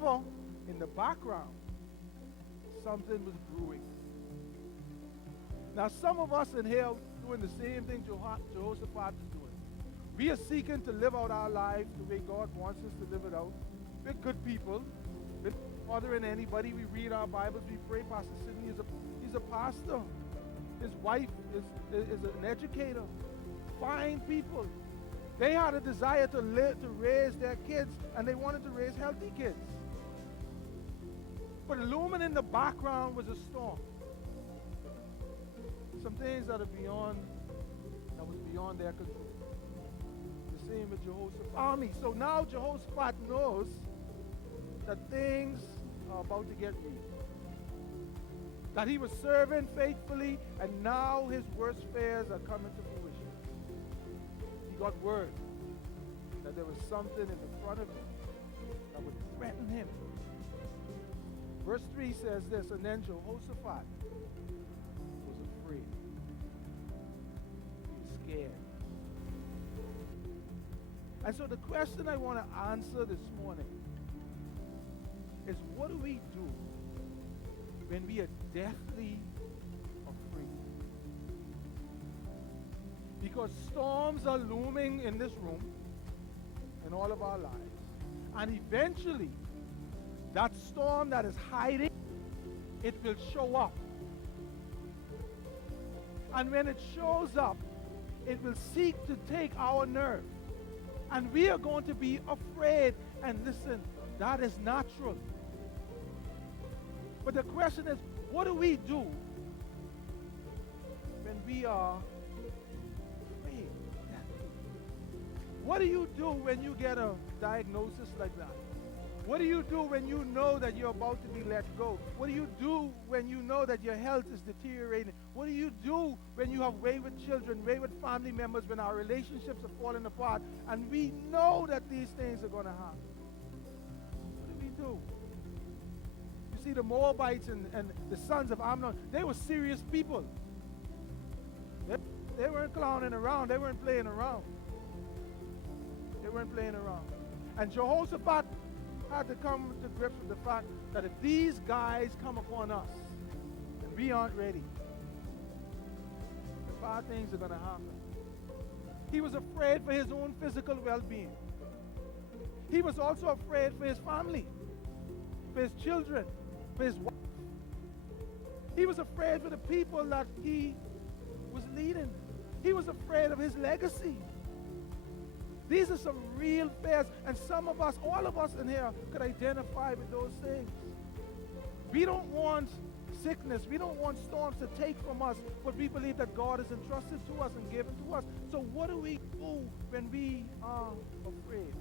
However, in the background, something was brewing. Now, some of us in here doing the same thing Jehoshaphat is doing. We are seeking to live out our lives the way God wants us to live it out. We're good people. We're not bothering anybody. We read our Bibles. We pray. Pastor Sidney he's a pastor. His wife is an educator. Fine people. They had a desire to raise their kids, and they wanted to raise healthy kids. But looming in the background was a storm. Some things that was beyond their control. The same with Jehoshaphat's army. So now Jehoshaphat knows that things are about to get real. That he was serving faithfully, and now his worst fears are coming to fruition. He got word that there was something in the front of him that would threaten him. Verse 3 says this, and then Jehoshaphat was afraid. He was scared. And so the question I want to answer this morning is, what do we do when we are deathly afraid? Because storms are looming in this room, in all of our lives. And eventually, that storm that is hiding, it will show up. And when it shows up, it will seek to take our nerve. And we are going to be afraid. And listen, that is natural. But the question is, what do we do when we are afraid? What do you do when you get a diagnosis like that? What do you do when you know that you're about to be let go? What do you do when you know that your health is deteriorating? What do you do when you have wayward children, wayward family members, when our relationships are falling apart, and we know that these things are going to happen? What do we do? You see, the Moabites and the sons of Ammon, they were serious people. They weren't clowning around. They weren't playing around. They weren't playing around. And Jehoshaphat had to come to grips with the fact that if these guys come upon us and we aren't ready, bad things are going to happen. He was afraid for his own physical well-being. He was also afraid for his family, for his children, for his wife. He was afraid for the people that he was leading. He was afraid of his legacy. These are some real fears, and some of us, all of us in here, could identify with those things. We don't want sickness. We don't want storms to take from us what we believe that God has entrusted to us and given to us. So what do we do when we are afraid?